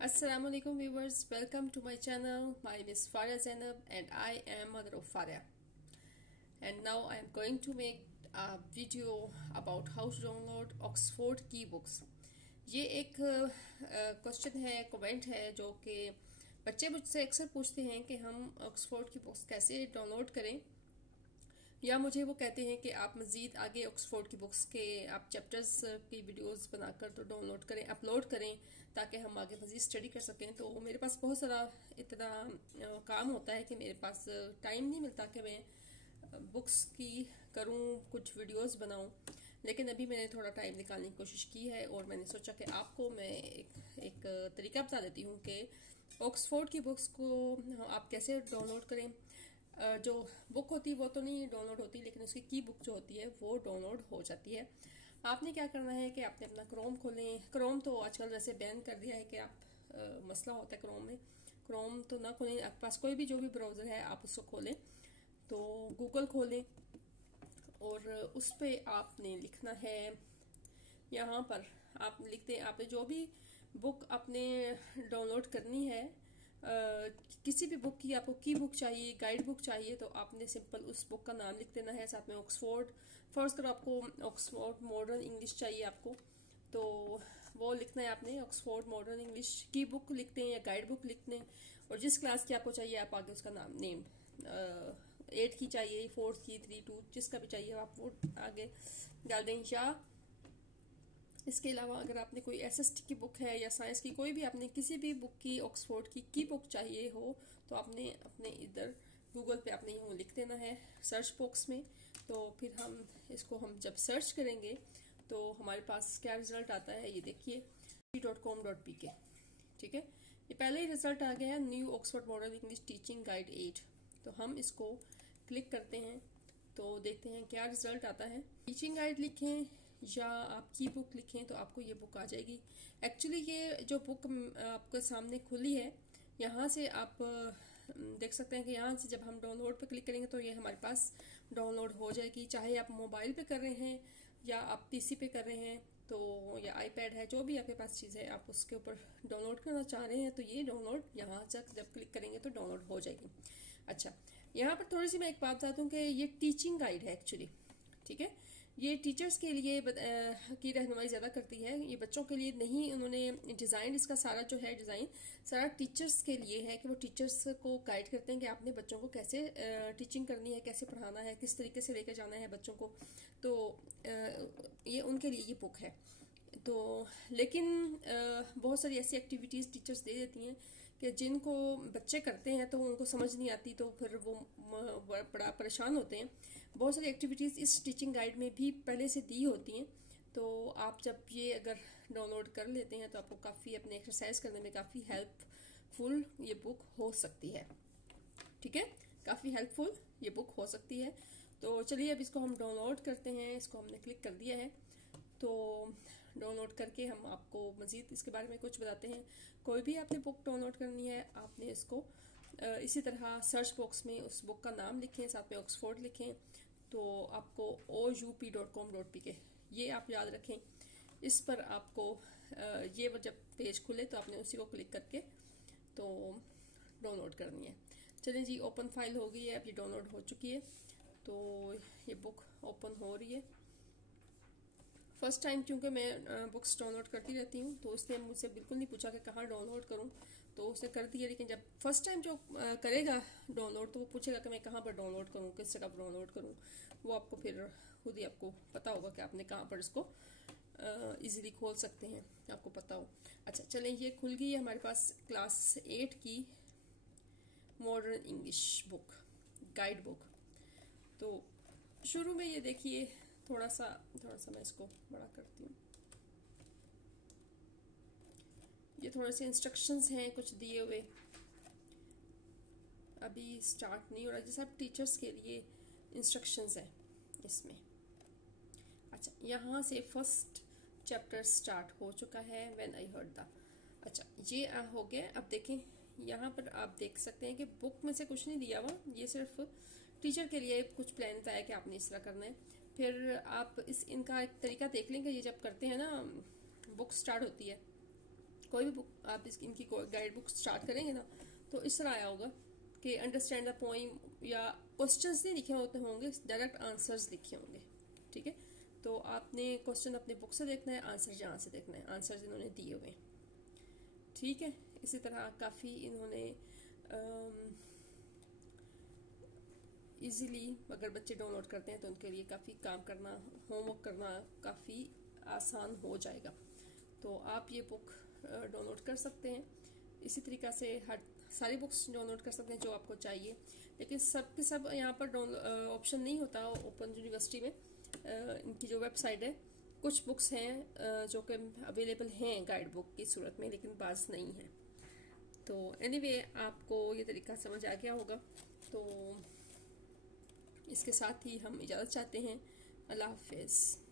Assalamualaikum viewers, welcome to my channel. My name is Faria Zainab and I am mother of Faria. And now I am going to make a video about how to download Oxford की books. ये एक question है, comment है जो कि बच्चे मुझसे अक्सर पूछते हैं कि हम ऑक्सफोर्ड की बुक्स कैसे डाउनलोड करें, या मुझे वो कहते हैं कि आप मज़ीद आगे ऑक्सफोर्ड की बुक्स के आप चैप्टर्स की वीडियोस बनाकर तो डाउनलोड करें, अपलोड करें ताकि हम आगे मज़ीद स्टडी कर सकें। तो मेरे पास बहुत सारा इतना काम होता है कि मेरे पास टाइम नहीं मिलता कि मैं बुक्स की करूं, कुछ वीडियोस बनाऊं। लेकिन अभी मैंने थोड़ा टाइम निकालने की कोशिश की है और मैंने सोचा कि आपको मैं एक तरीका बता देती हूँ कि ऑक्सफोर्ड की बुक्स को आप कैसे डाउनलोड करें। जो बुक होती है वो तो नहीं डाउनलोड होती, लेकिन उसकी की बुक जो होती है वो डाउनलोड हो जाती है। आपने क्या करना है कि आपने अपना क्रोम खोलें। क्रोम तो आजकल वैसे बैन कर दिया है कि आप मसला होता है क्रोम में, क्रोम तो ना खोलें। आपके पास कोई भी जो भी ब्राउज़र है आप उसको खोलें। तो गूगल खोलें और उस पर आपने लिखना है, यहाँ पर आप लिखते हैं आपने जो भी बुक आपने डाउनलोड करनी है, किसी भी बुक की आपको की बुक चाहिए, गाइड बुक चाहिए, तो आपने सिंपल उस बुक का नाम लिख देना है। साथ में ऑक्सफोर्ड, फर्स्ट करो आपको ऑक्सफोर्ड मॉडर्न इंग्लिश चाहिए आपको, तो वो लिखना है आपने ऑक्सफोर्ड मॉडर्न इंग्लिश की बुक लिखते हैं या गाइड बुक लिखते हैं। और जिस क्लास की आपको चाहिए आप आगे उसका नाम नेम 8 की चाहिए, 4 की, 3, 2 जिसका भी चाहिए आप वो आगे डाल दें। या इसके अलावा अगर आपने कोई एसएसटी की बुक है या साइंस की, कोई भी आपने किसी भी बुक की ऑक्सफोर्ड की बुक चाहिए हो, तो आपने अपने इधर गूगल पे आपने यूँ लिख देना है सर्च बॉक्स में। तो फिर हम जब सर्च करेंगे तो हमारे पास क्या रिजल्ट आता है ये देखिए, .com.pk। ठीक है, ये पहले ही रिजल्ट आ गया है, new Oxford modern English teaching guide 8। तो हम इसको क्लिक करते हैं तो देखते हैं क्या रिजल्ट आता है। टीचिंग गाइड लिखें या आप की बुक लिखें तो आपको ये बुक आ जाएगी। एक्चुअली ये जो बुक आपके सामने खुली है, यहाँ से आप देख सकते हैं कि यहाँ से जब हम डाउनलोड पे क्लिक करेंगे तो ये हमारे पास डाउनलोड हो जाएगी। चाहे आप मोबाइल पे कर रहे हैं या आप पीसी पे कर रहे हैं, तो या आईपैड है, जो भी आपके पास चीज़ है आप उसके ऊपर डाउनलोड करना चाह रहे हैं तो ये डाउनलोड यहाँ तक जब क्लिक करेंगे तो डाउनलोड हो जाएगी। अच्छा, यहाँ पर थोड़ी सी मैं एक बात बता दूँ कि ये टीचिंग गाइड है एक्चुअली। ठीक है, ये टीचर्स के लिए की रहनुमाई ज़्यादा करती है, ये बच्चों के लिए नहीं। उन्होंने डिज़ाइन इसका सारा जो है डिज़ाइन सारा टीचर्स के लिए है कि वो टीचर्स को गाइड करते हैं कि आपने बच्चों को कैसे टीचिंग करनी है, कैसे पढ़ाना है, किस तरीके से लेकर जाना है बच्चों को। तो ये उनके लिए ये बुक है। तो लेकिन बहुत सारी ऐसी एक्टिविटीज़ टीचर्स दे देती हैं कि जिनको बच्चे करते हैं तो उनको समझ नहीं आती, तो फिर वो बड़ा परेशान होते हैं। बहुत सारी एक्टिविटीज़ इस टीचिंग गाइड में भी पहले से दी होती हैं। तो आप जब ये अगर डाउनलोड कर लेते हैं तो आपको काफ़ी अपने एक्सरसाइज करने में काफ़ी हेल्पफुल ये बुक हो सकती है। ठीक है, काफ़ी हेल्पफुल ये बुक हो सकती है। तो चलिए अब इसको हम डाउनलोड करते हैं। इसको हमने क्लिक कर दिया है, तो डाउनलोड करके हम आपको मज़ीद इसके बारे में कुछ बताते हैं। कोई भी आपने बुक डाउनलोड करनी है, आपने इसको इसी तरह सर्च बॉक्स में उस बुक का नाम लिखें, साथ में ऑक्सफोर्ड लिखें, तो आपको oup.com.pk ये आप याद रखें। इस पर आपको ये जब पेज खुले तो आपने उसी को क्लिक करके तो डाउनलोड करनी है। चलिए जी, ओपन फाइल हो गई है, अब ये डाउनलोड हो चुकी है। तो ये बुक ओपन हो रही है। फर्स्ट टाइम क्योंकि मैं बुक्स डाउनलोड करती रहती हूँ तो उसने मुझसे बिल्कुल नहीं पूछा कि कहाँ डाउनलोड करूँ, तो उसने कर दिया। लेकिन जब फर्स्ट टाइम जो करेगा डाउनलोड तो वो पूछेगा कि मैं कहाँ पर डाउनलोड करूँ, किस जगह पर डाउनलोड करूँ। वो आपको फिर खुद ही आपको पता होगा कि आपने कहाँ पर इसको इजीली खोल सकते हैं, आपको पता हो। अच्छा चलें, ये खुल गई है हमारे पास क्लास 8 की modern English book, guide book. तो शुरू में ये देखिए, थोड़ा सा मैं इसको बड़ा करती हूँ। ये थोड़े से इंस्ट्रक्शंस हैं कुछ दिए हुए, अभी स्टार्ट नहीं हो रहा, जैसे अब टीचर्स के लिए इंस्ट्रक्शंस हैं इसमें। अच्छा, यहाँ से फर्स्ट चैप्टर स्टार्ट हो चुका है, व्हेन आई हर्ड द। अच्छा, ये हो गया। अब देखें, यहाँ पर आप देख सकते हैं कि बुक में से कुछ नहीं दिया हुआ, ये सिर्फ टीचर के लिए कुछ प्लान बताया कि आपने इस तरह करना है। फिर आप इनका एक तरीका देख लेंगे। ये जब करते हैं ना, बुक स्टार्ट होती है कोई भी बुक आप इनकी गाइड बुक स्टार्ट करेंगे ना तो इस तरह आया होगा कि अंडरस्टैंड द पोइम, या क्वेश्चंस नहीं लिखे होते होंगे, डायरेक्ट आंसर्स लिखे होंगे। ठीक है, तो आपने क्वेश्चन अपने बुक से देखना है, आंसर यहाँ से देखना है, आंसर इन्होंने दिए हुए। ठीक है, इसी तरह काफ़ी इन्होंने इजीली अगर बच्चे डाउनलोड करते हैं तो उनके लिए काफ़ी काम करना, होमवर्क करना काफ़ी आसान हो जाएगा। तो आप ये बुक डाउनलोड कर सकते हैं। इसी तरीक़ा से हर सारी बुक्स डाउनलोड कर सकते हैं जो आपको चाहिए, लेकिन सब के सब यहाँ पर ऑप्शन नहीं होता ओपन यूनिवर्सिटी में। इनकी जो वेबसाइट है, कुछ बुक्स हैं जो कि अवेलेबल हैं गाइड बुक की सूरत में, लेकिन बाज़ नहीं है। तो एनीवे आपको ये तरीका समझ आ गया होगा। तो इसके साथ ही हम इजाज़त चाहते हैं। अल्लाह हाफ़िज़।